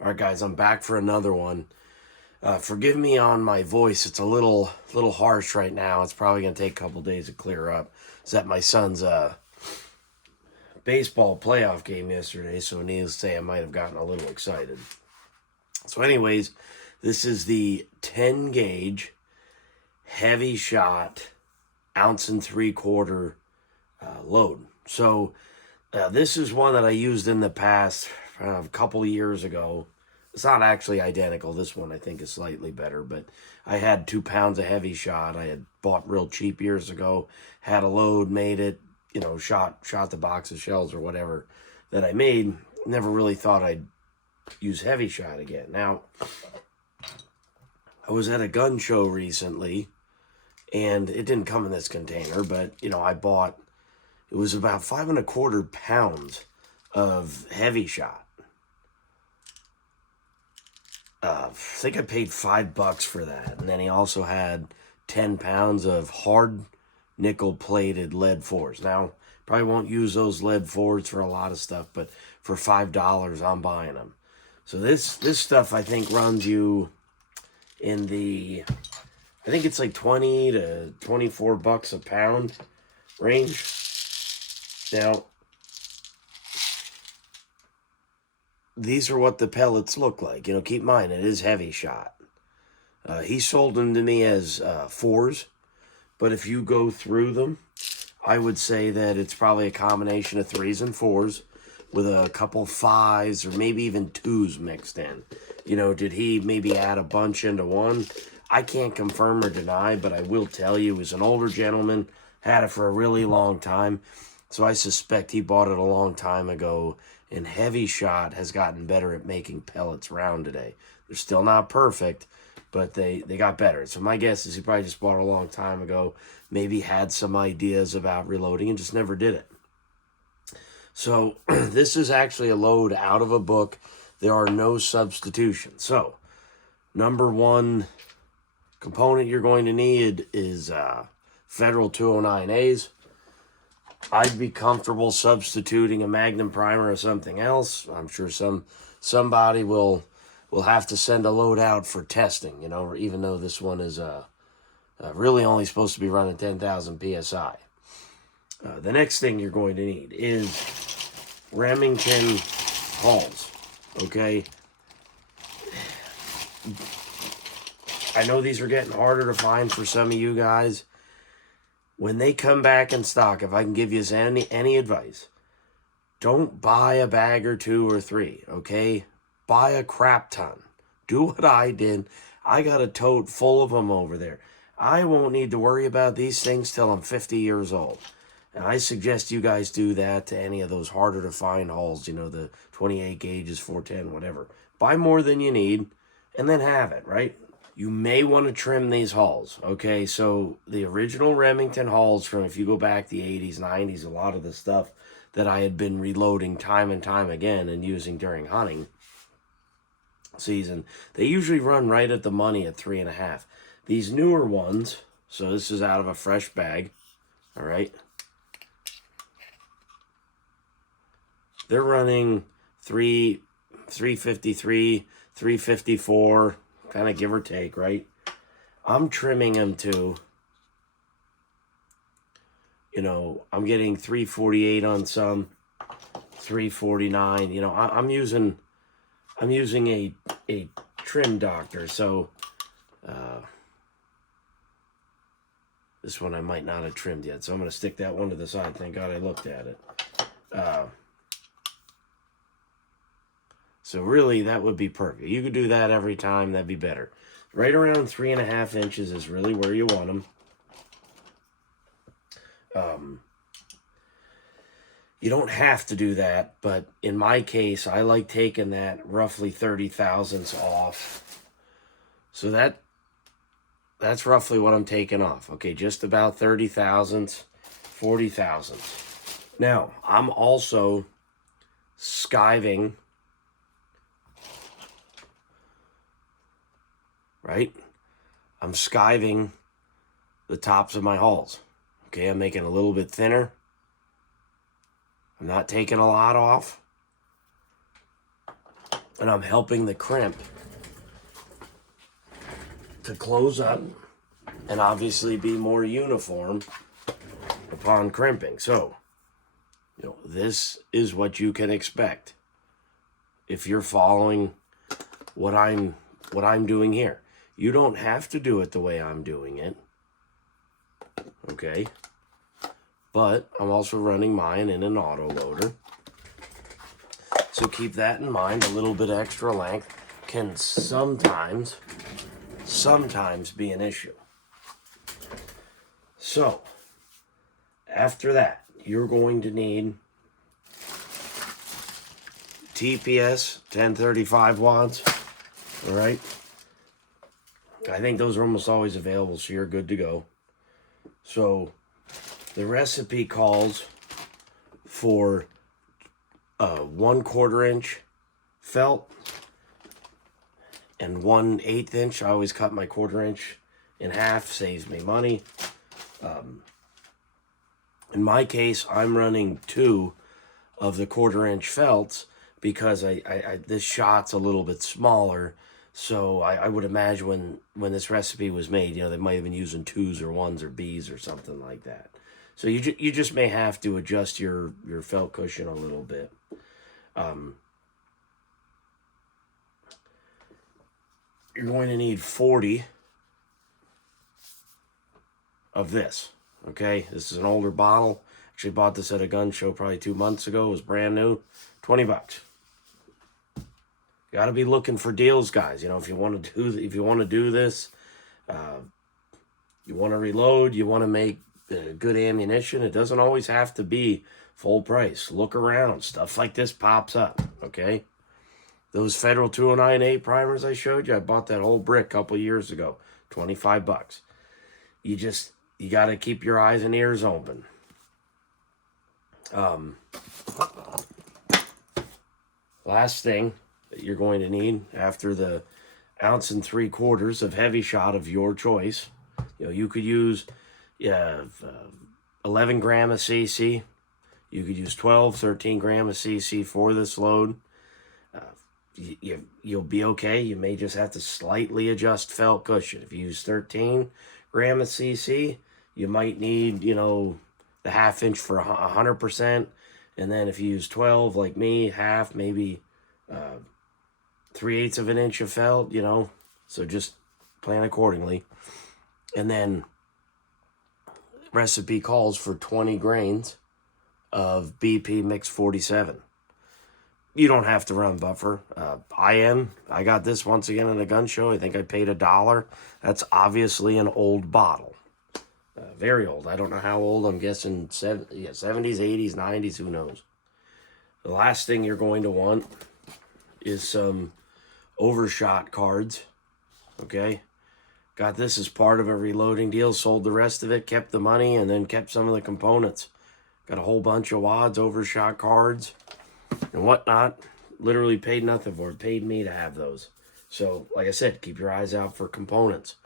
All right, guys, I'm back for another one. Forgive me on my voice. It's a little harsh right now. It's probably going to take a couple days to clear up. It's at my son's baseball playoff game yesterday, so needless to say, I might have gotten a little excited. So anyways, this is the 10 gauge Hevi-Shot ounce and 3/4 load. So this is one that I used in the past a couple years ago. It's not actually identical. This one I think is slightly better, but I had 2 pounds of Hevi-Shot. I had bought real cheap years ago, had a load, made it, shot the box of shells or whatever that I made. Never really thought I'd use Hevi-Shot again. Now, I was at a gun show recently, and it didn't come in this container, but, I bought, it was about 5¼ pounds of Hevi-Shot. I think I paid $5 for that. And then he also had 10 pounds of hard nickel-plated lead fours. Now, probably won't use those lead fours for a lot of stuff, but for $5, I'm buying them. So this stuff, I think, runs you in the, I think it's like 20 to 24 bucks a pound range. Now, these are what the pellets look like. Keep in mind, it is Hevi-Shot. He sold them to me as 4s, but if you go through them, I would say that it's probably a combination of 3s and 4s with a couple 5s or maybe even 2s mixed in. Did he maybe add a bunch into one? I can't confirm or deny, but I will tell you, he's an older gentleman, had it for a really long time, so I suspect he bought it a long time ago. And Hevi-Shot has gotten better at making pellets round today. They're still not perfect, but they got better. So my guess is he probably just bought it a long time ago, maybe had some ideas about reloading and just never did it. So this is actually a load out of a book. There are no substitutions. So number one component you're going to need is Federal 209As. I'd be comfortable substituting a Magnum primer or something else. I'm sure somebody will have to send a load out for testing, even though this one is really only supposed to be running 10,000 PSI. The next thing you're going to need is Remington hulls, okay? I know these are getting harder to find for some of you guys. When they come back in stock, if I can give you any advice, don't buy a bag or 2 or 3, okay? Buy a crap ton. Do what I did. I got a tote full of them over there. I won't need to worry about these things till I'm 50 years old. And I suggest you guys do that to any of those harder to find hulls, the 28 gauges, 410, whatever. Buy more than you need, and then have it, right? You may want to trim these hulls, okay? So the original Remington hulls from, if you go back the 80s, 90s, a lot of the stuff that I had been reloading time and time again and using during hunting season, they usually run right at the money at 3.5. These newer ones, so this is out of a fresh bag, all right? They're running 353, 354, kind of give or take, right? I'm trimming them to, I'm getting 348 on some, 349. I'm using a trim doctor, so this one I might not have trimmed yet, so I'm going to stick that one to the side. Thank God I looked at it. So really, that would be perfect. You could do that every time. That'd be better. Right around 3.5 inches is really where you want them. You don't have to do that, but in my case, I like taking that roughly 30 thousandths off. So that's roughly what I'm taking off. Okay, just about 30 thousandths, 40 thousandths. Now, I'm also skiving, right? I'm skiving the tops of my hulls. Okay, I'm making it a little bit thinner. I'm not taking a lot off. and I'm helping the crimp to close up and obviously be more uniform upon crimping. So, this is what you can expect if you're following what I'm doing here. You don't have to do it the way I'm doing it, okay? But I'm also running mine in an auto loader. So keep that in mind. A little bit extra length can sometimes be an issue. So, after that, you're going to need TPS 1035 watts, all right? I think those are almost always available, so you're good to go. So, the recipe calls for a 1/4 inch felt and 1/8 inch. I always cut my 1/4 inch in half, saves me money. In my case, I'm running 2 of the 1/4 inch felts because this shot's a little bit smaller. So I would imagine when this recipe was made, they might have been using 2s or 1s or Bs or something like that. So you just may have to adjust your felt cushion a little bit. You're going to need 40 of this. Okay, this is an older bottle. Actually bought this at a gun show probably 2 months ago. It was brand new, $20. Got to be looking for deals, guys. If you want to do this, you want to reload, you want to make good ammunition. It doesn't always have to be full price. Look around, stuff like this pops up. Okay, those Federal 209A primers I showed you, I bought that whole brick a couple years ago, $25. You got to keep your eyes and ears open. Last thing that you're going to need after the 1 3/4 of Hevi-Shot of your choice, you could use 11 gram of CC. You could use 12, 13 gram of CC for this load. You'll be okay. You may just have to slightly adjust felt cushion. If you use 13 gram of CC, you might need, the 1/2 inch for 100%. And then if you use 12, like me, half, maybe 3/8 of an inch of felt, So just plan accordingly. And then recipe calls for 20 grains of BP Mix 47. You don't have to run buffer. I got this once again in a gun show. I think I paid $1. That's obviously an old bottle. Very old. I don't know how old. I'm guessing 70s, 80s, 90s. Who knows? The last thing you're going to want is some overshot cards. Okay? Got this as part of a reloading deal. Sold the rest of it. Kept the money. And then kept some of the components. Got a whole bunch of wads, overshot cards, and whatnot. Literally paid nothing for it. Paid me to have those. So, like I said, keep your eyes out for components.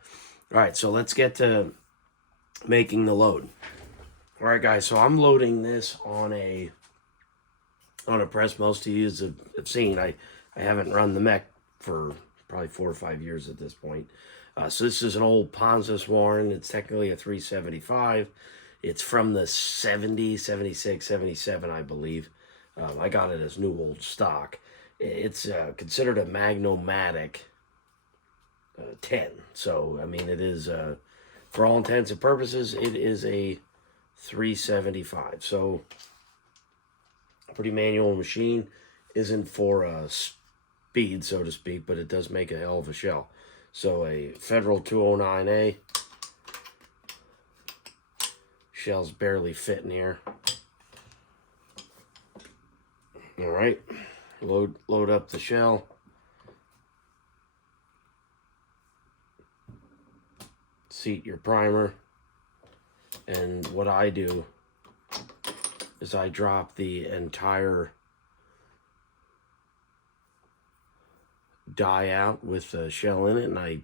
All right, so let's get to making the load. All right, guys, so I'm loading this on a press most of you have seen. I haven't run the mech for probably 4 or 5 years at this point. So this is an old Ponzus Warren. It's technically a 375. It's from the 70, 76, 77, I believe. I got it as new old stock. It's considered a Magnomatic 10. So, I mean, it is, for all intents and purposes, it is a 375. So, pretty manual machine. Isn't for speed, so to speak, but it does make a hell of a shell. So, a Federal 209A. Shell's barely fitting here. All right, load up the shell. Seat your primer. And what I do is I drop the entire die out with the shell in it, and I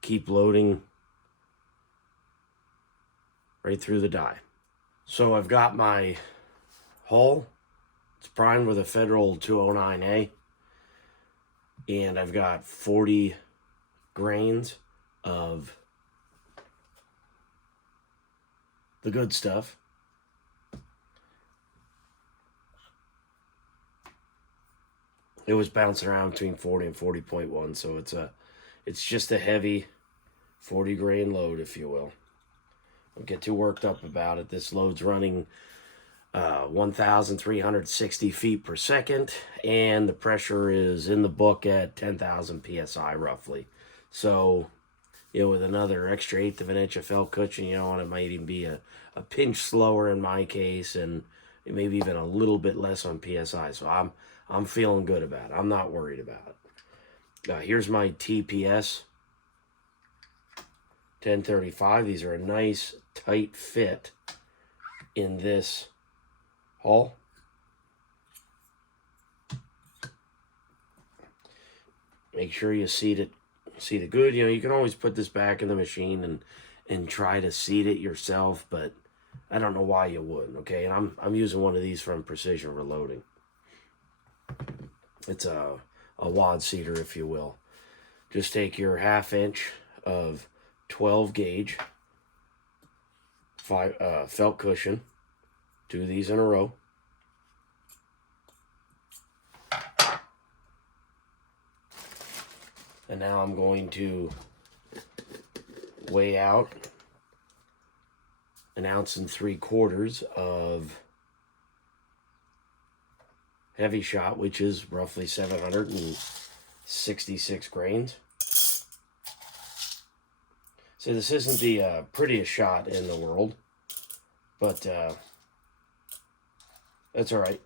keep loading right through the die. So I've got my hull. It's primed with a Federal 209A. And I've got 40 grains of the good stuff. It was bouncing around between 40 and 40.1, so it's just a heavy 40 grain load, if you will. Don't get too worked up about it. This load's running 1,360 feet per second, and the pressure is in the book at 10,000 psi roughly. So, with another extra eighth of an inch of felt cushion, and it might even be a pinch slower in my case, and maybe even a little bit less on psi. So I'm feeling good about it. I'm not worried about it. Here's my TPS 1035. These are a nice tight fit in this hull. Make sure you seat it good. You can always put this back in the machine and try to seat it yourself, but I don't know why you wouldn't. Okay, and I'm using one of these from Precision Reloading. It's a wad seater, if you will. Just take your 1/2 inch of 12 gauge felt cushion. Do these in a row. And now I'm going to weigh out 1 3/4 ounces of Hevi-Shot, which is roughly 766 grains. So this isn't the prettiest shot in the world, but that's all right.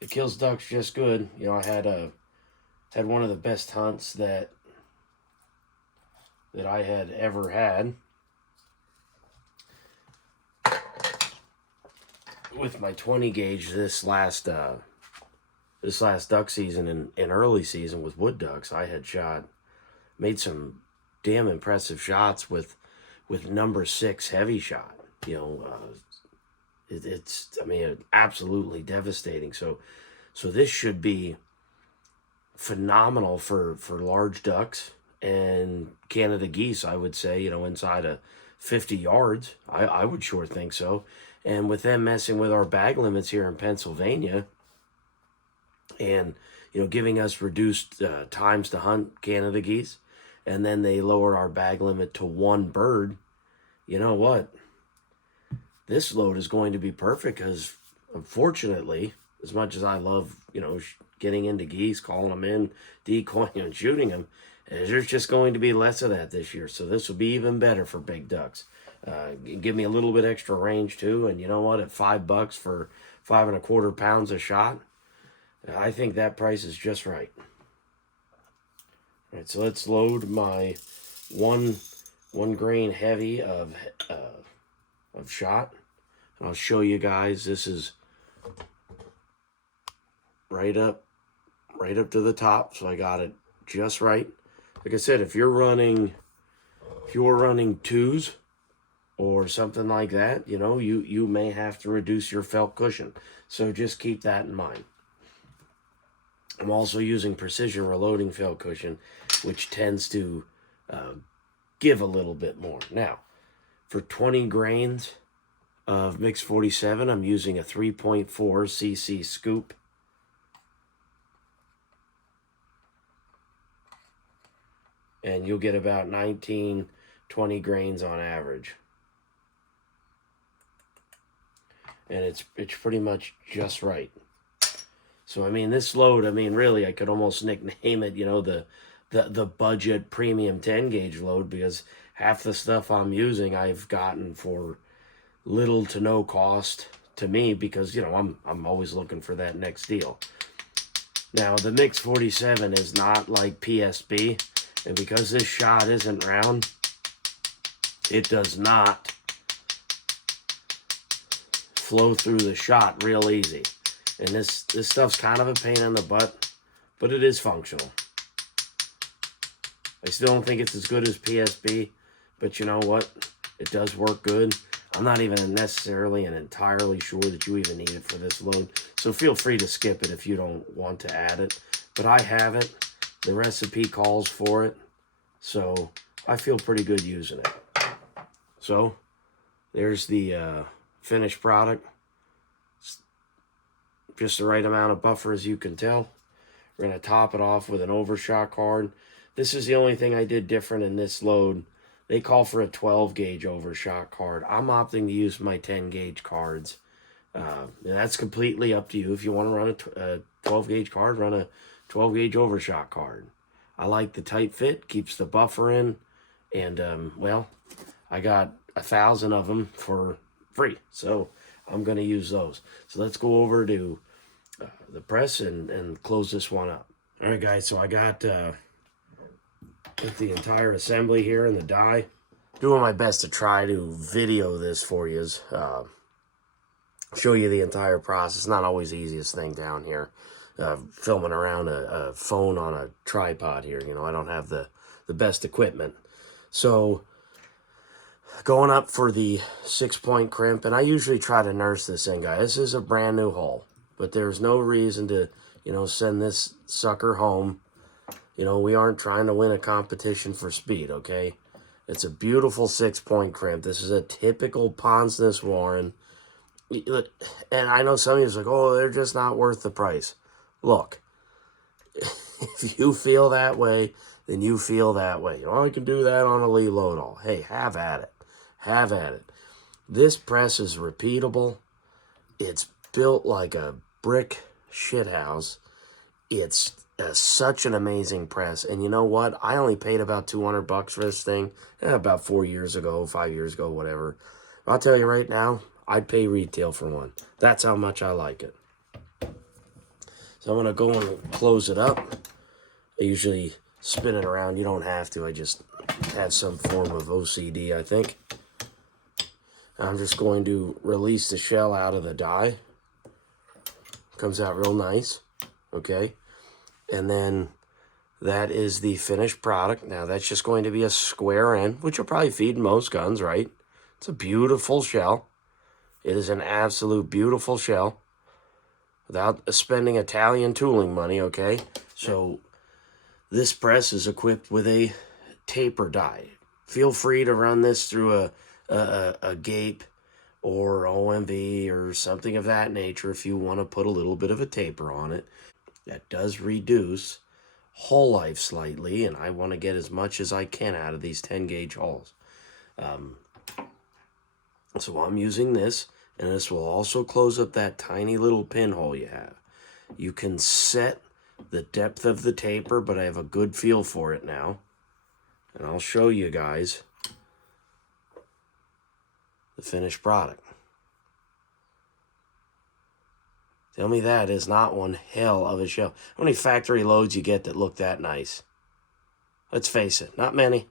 It kills ducks just good. I had one of the best hunts that I had ever had with my 20 gauge this last duck season and early season with wood ducks. I had made some damn impressive shots with number 6 Hevi-Shot. It's absolutely devastating. So this should be phenomenal for large ducks and Canada geese, I would say, inside of 50 yards. I would sure think so. And with them messing with our bag limits here in Pennsylvania and, giving us reduced times to hunt Canada geese, and then they lower our bag limit to 1 bird, you know what? This load is going to be perfect because, unfortunately, as much as I love, getting into geese, calling them in, decoying and shooting them, there's just going to be less of that this year. So this will be even better for big ducks. Give me a little bit extra range too. And you know what? At $5 for 5 1/4 pounds a shot, I think that price is just right. All right, so let's load my one grain heavy of shot. And I'll show you guys. This is right up to the top, so I got it just right. Like I said, if you're running 2s or something like that, you may have to reduce your felt cushion. So just keep that in mind. I'm also using Precision Reloading felt cushion, which tends to give a little bit more. Now, for 20 grains of Mix 47, I'm using a 3.4 cc scoop. And you'll get about 19, 20 grains on average. And it's pretty much just right. So, this load, really, I could almost nickname it, the budget premium 10 gauge load, because half the stuff I'm using I've gotten for little to no cost to me, because, I'm always looking for that next deal. Now, the Mix 47 is not like PSB, and because this shot isn't round, it does not flow through the shot real easy. And this stuff's kind of a pain in the butt, but it is functional. I still don't think it's as good as PSB, but you know what? It does work good. I'm not even necessarily and entirely sure that you even need it for this load. So feel free to skip it if you don't want to add it. but I have it. The recipe calls for it, so I feel pretty good using it. So there's the finished product. Just the right amount of buffer, as you can tell. We're going to top it off with an overshot card. This is the only thing I did different in this load. They call for a 12 gauge overshot card. I'm opting to use my 10 gauge cards. That's completely up to you. If you want to run a 12 gauge card, run a 12 gauge overshot card. I like the tight fit, keeps the buffer in, and well, I got 1,000 of them for free, so I'm going to use those. So let's go over to the press and close this one up. All right, guys, so I got the entire assembly here in the die. Doing my best to try to video this for you, show you the entire process. Not always the easiest thing down here, filming around a phone on a tripod here. You know, I don't have the best equipment. So going up for the 6-point crimp, and I usually try to nurse this in, guys. This is a brand new hull, but there's no reason to, you know, send this sucker home. You know, we aren't trying to win a competition for speed, okay? It's a beautiful 6-point crimp. This is a typical Ponsness Warren. And I know some of you are like, oh, they're just not worth the price. Look, if you feel that way, then you feel that way. Oh, I can do that on a Lee load-all. Hey, have at it. Have at it. This press is repeatable. It's built like a brick shithouse. It's such an amazing press. And you know what? I only paid about $200 for this thing about 4 years ago, 5 years ago, whatever. I'll tell you right now, I'd pay retail for one. That's how much I like it. So I'm going to go and close it up. I usually spin it around. You don't have to. I just have some form of OCD, I think. I'm just going to release the shell out of the die. Comes out real nice. Okay. And then that is the finished product. Now that's just going to be a square end, which will probably feed most guns, right? It's a beautiful shell. It is an absolute beautiful shell without spending Italian tooling money, okay? So this press is equipped with a taper die. Feel free to run this through a gape or OMV or something of that nature if you want to put a little bit of a taper on it. That does reduce hull life slightly, and I want to get as much as I can out of these 10 gauge hulls. So I'm using this, and this will also close up that tiny little pinhole you have. You can set the depth of the taper, but I have a good feel for it now. And I'll show you guys the finished product. Tell me that is not one hell of a shell. How many factory loads you get that look that nice? Let's face it, not many.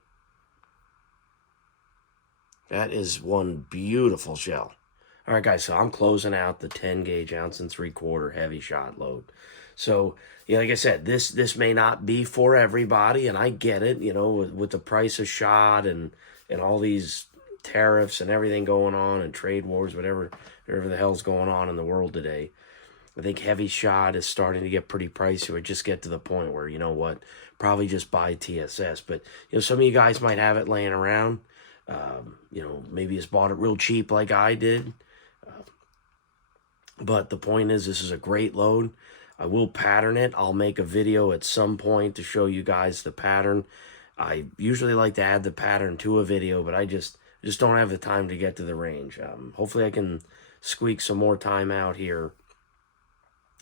That is one beautiful shell. All right, guys, so I'm closing out the 10 gauge 1.75 ounce Hevi-Shot load. So, yeah, like I said, this may not be for everybody, and I get it, you know, with the price of shot and all these tariffs and everything going on and trade wars, whatever the hell's going on in the world today. I think Hevi-Shot is starting to get pretty pricey, or just get to the point where, you know what, probably just buy TSS. But, you know, some of you guys might have it laying around. You know, maybe it's bought it real cheap like I did. But the point is, this is a great load. I will pattern it. I'll make a video at some point to show you guys the pattern. I usually like to add the pattern to a video, but I just don't have the time to get to the range. Hopefully I can squeak some more time out here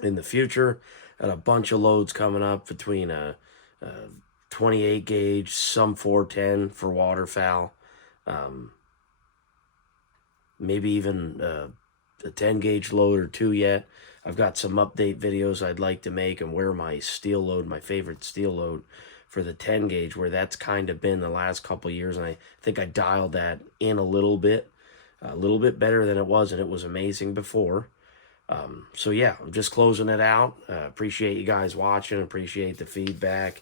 in the future. Got a bunch of loads coming up between a 28 gauge, some 410 for waterfowl. Maybe even a 10 gauge load or two yet. I've got some update videos I'd like to make and where my steel load, my favorite steel load for the 10 gauge, where that's kind of been the last couple of years. And I think I dialed that in a little bit better than it was, and it was amazing before. So yeah, I'm just closing it out. Appreciate you guys watching. Appreciate the feedback.